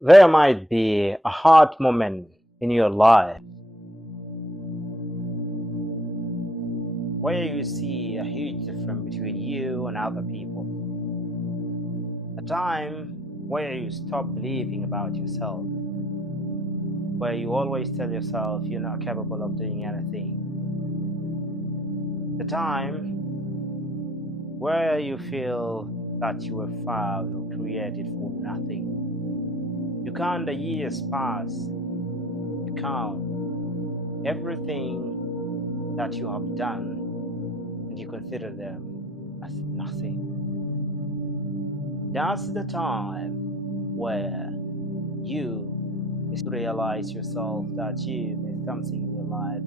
There might be a hard moment in your life where you see a huge difference between you and other people. A time where you stop believing about yourself, where you always tell yourself you're not capable of doing anything. The time where you feel that you were found or created for nothing. You count the years pass, you count everything that you have done, and you consider them as nothing. That's the time where you realize yourself that you missed something in your life,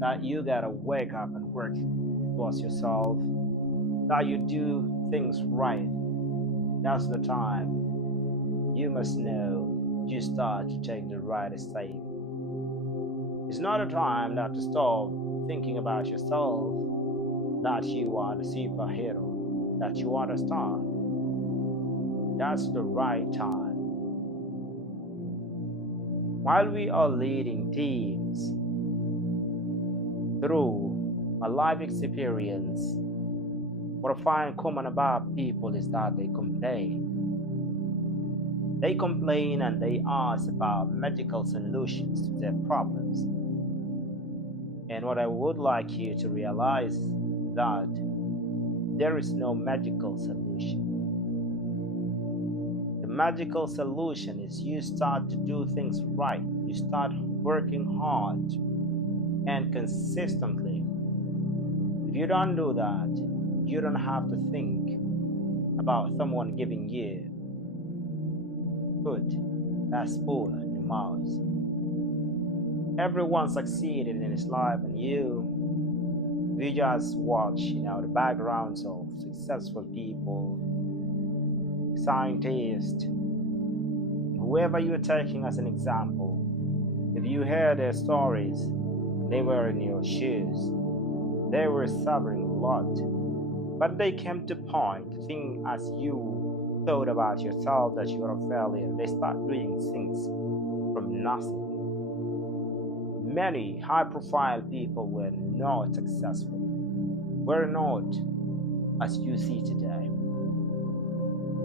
that you gotta wake up and work towards yourself, that you do things right. That's the time you must know you start to take the right step. It's not a time that to stop thinking about yourself, that you are the superhero, that you are the star. That's the right time. While we are leading teams through my life experience, what I find common about people is that they complain. They complain and they ask about medical solutions to their problems. And what I would like you to realize that there is no magical solution. The magical solution is you start to do things right. You start working hard and consistently. If you don't do that, you don't have to think about someone giving you food that's full in your mouth. Everyone succeeded in his life, and we just watch, the backgrounds of successful people, scientists, whoever you're taking as an example. If you hear their stories, they were in your shoes. They were suffering a lot, but they came to point to think as you thought about yourself that you are a failure. They start doing things from nothing. Many high profile people were not successful, were not as you see today.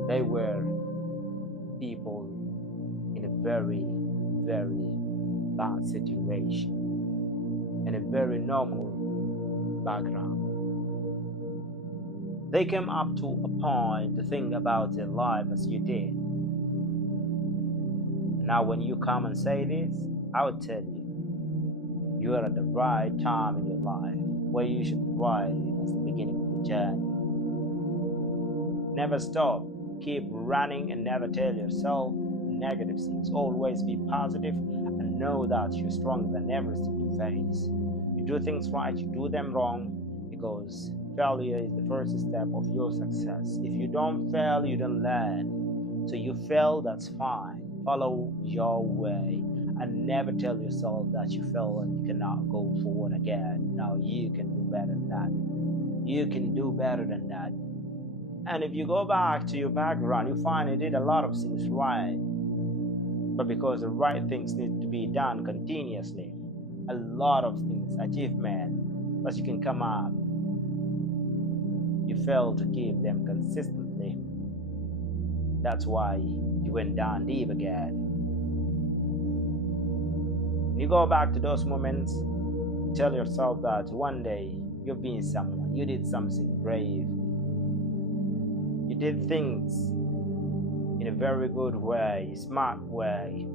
They were people in a very, very bad situation, in a very normal background. They came up to a point to think about their life as you did. Now, when you come and say this, I would tell you, you are at the right time in your life where you should ride as the beginning of the journey. Never stop, keep running, and never tell yourself negative things. Always be positive and know that you're stronger than everything you face. You do things right, you do them wrong, because failure is the first step of your success. If you don't fail, you don't learn. So you fail, that's fine. Follow your way and never tell yourself that you fail and you cannot go forward again. Now you can do better than that. You can do better than that. And if you go back to your background, you find you did a lot of things right. But because the right things need to be done continuously, a lot of things, achievement, that you can come up, you fail to keep them consistently. That's why you went down deep again. When you go back to those moments, tell yourself that one day you've been someone, you did something brave, you did things in a very good way, smart way,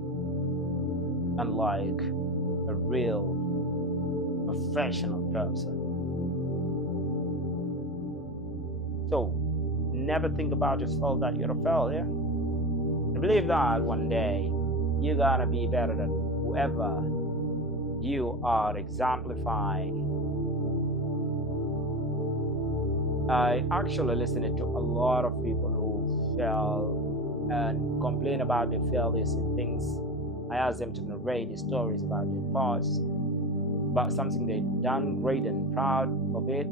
unlike a real professional person. So never think about yourself that you're a failure. And believe that one day you're gonna be better than whoever you are exemplifying. I actually listened to a lot of people who fail and complain about their failures and things. I asked them to narrate the stories about their past, about something they done great and proud of it.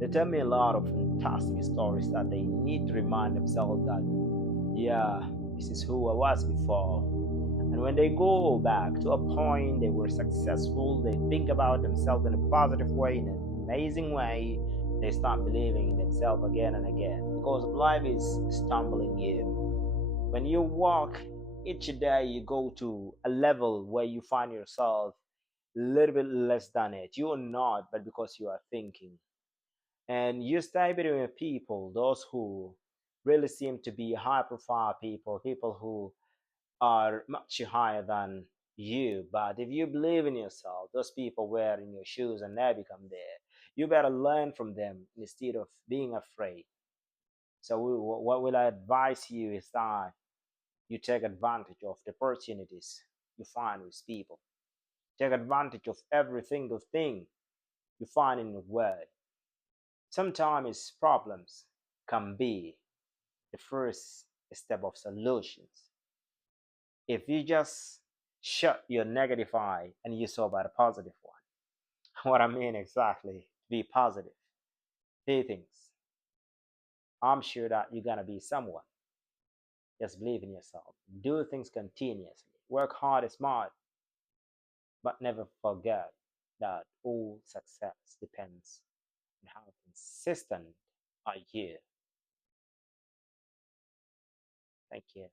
They tell me a lot of fantastic stories that they need to remind themselves that, yeah, This is who I was before. And when they go back to a point they were successful, they think about themselves in a positive way, in an amazing way, they start believing in themselves again and again. Because life is stumbling you. When you walk each day, you go to a level where you find yourself a little bit less than it. You are not, but because you are thinking. And you stay between people, those who really seem to be high profile people, people who are much higher than you. But if you believe in yourself, those people wear in your shoes and they become there. You better learn from them instead of being afraid. So, what will I advise you is that you take advantage of the opportunities you find with people. Take advantage of every single thing you find in the world. Sometimes problems can be the first step of solutions. If you just shut your negative eye and you saw by the positive one, what I mean exactly, be positive, see things. I'm sure that you're gonna be someone. Just believe in yourself. Do things continuously. Work hard and smart, but never forget that all success depends on how consistent are you. Thank you.